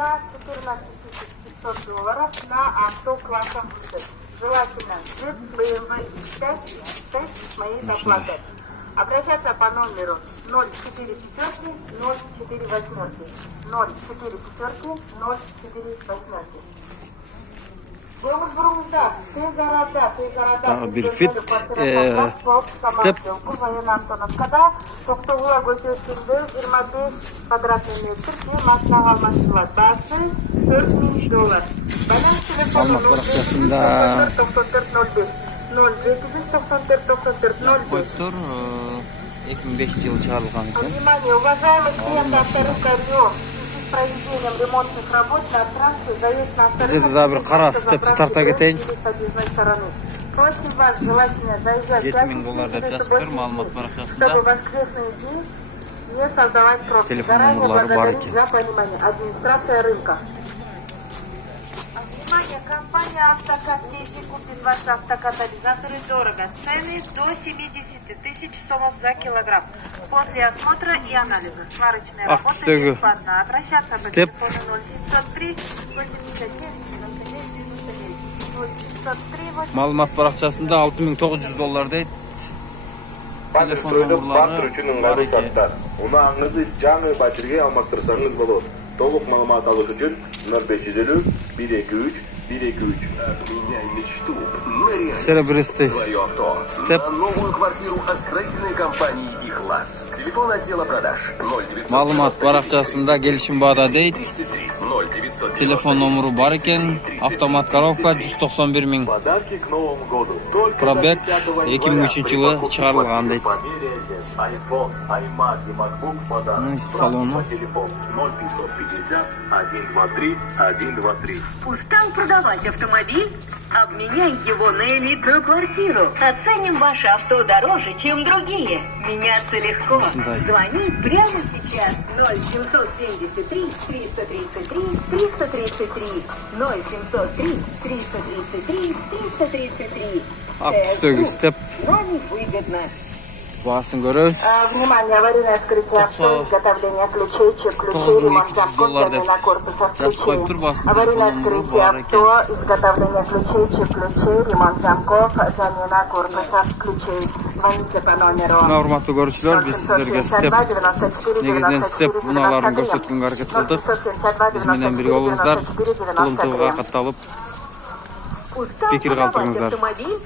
на 14 500 долларов на авто класса выше. Желательно Jeep, BMW X5 с моей доплатой. Обращаться по номеру 04 пятерки 04 восьмерки. 04 пятерки 04 восьмерки. Bir fit step тоқтауға көтерсінде 25 квадратный метр үй машинаға алмастырылады. Басы $4000. Байланыс телефоны 2005 жылы шығарылған екен. Внимание, уважаемые клиенты авторынка проведением ремонтных работ на трассе заезд на Где-то бір қара степті тарта кетейін. Просим вас желательно заезжать $7000 деп жазып тұр маалымат парақшасында. чтобы воскресные дни не создавать пробки. Телефон Заранее номерлары бар благодарю екен. за понимание. Администрация рынка. Внимание, компания «Автокат» Леди купит ваши автокатализаторы дорого. Цены до 70 тысяч сомов за килограмм. После осмотра и анализа. Сварочная работа Акстегі бесплатно. Обращаться по степ. телефону 0703 89 99 Маалымат парақшасында $6900 дейді. Телефон номерлары бар екен. Унааңызды жаңы батирге алмастырсаңыз болады. Толық маалымат алыш үшін 0550 123 123. Меняй мечту. Серебристый Свое авто. степ. На новую квартиру от строительной компании «Ихлас». Телефон отдела продаж 0900. Маалымат парақшасында келісім бада дейді. 0900. Телефон номері бар екен. Автомат коробка 191 000. Подарки к Новому году. Только Пробег до 10 2003 жылы шығарылған дейді. iPhone, iMac и MacBook подарок. Салоны. По телефону 0550 123 123. Устал продавать автомобиль? Обменяй его на элитную квартиру. Оценим ваше авто дороже, чем другие. Меняться легко. Звони прямо сейчас. 0773 333 333 0703 333 333. Акстегі степ. С вами выгодно. Басын көрөз. Внимание, аварийное вскрытие авто, изготовление ключей, чек ключей, ремонт замков, замена корпуса ключей. Аварийное вскрытие авто, изготовление ключей, чек ключей, ремонт замков, замена корпуса ключей. Звоните по номеру. Урматтуу көрүүчүлөр, биз сиздерге степ негизинен степ унааларын көрсөткөнгө аракет кылдык. Биз менен бирге болуңуздар. Кулумтууга катталып Устал пикир продавать калтырыңыздар. автомобиль?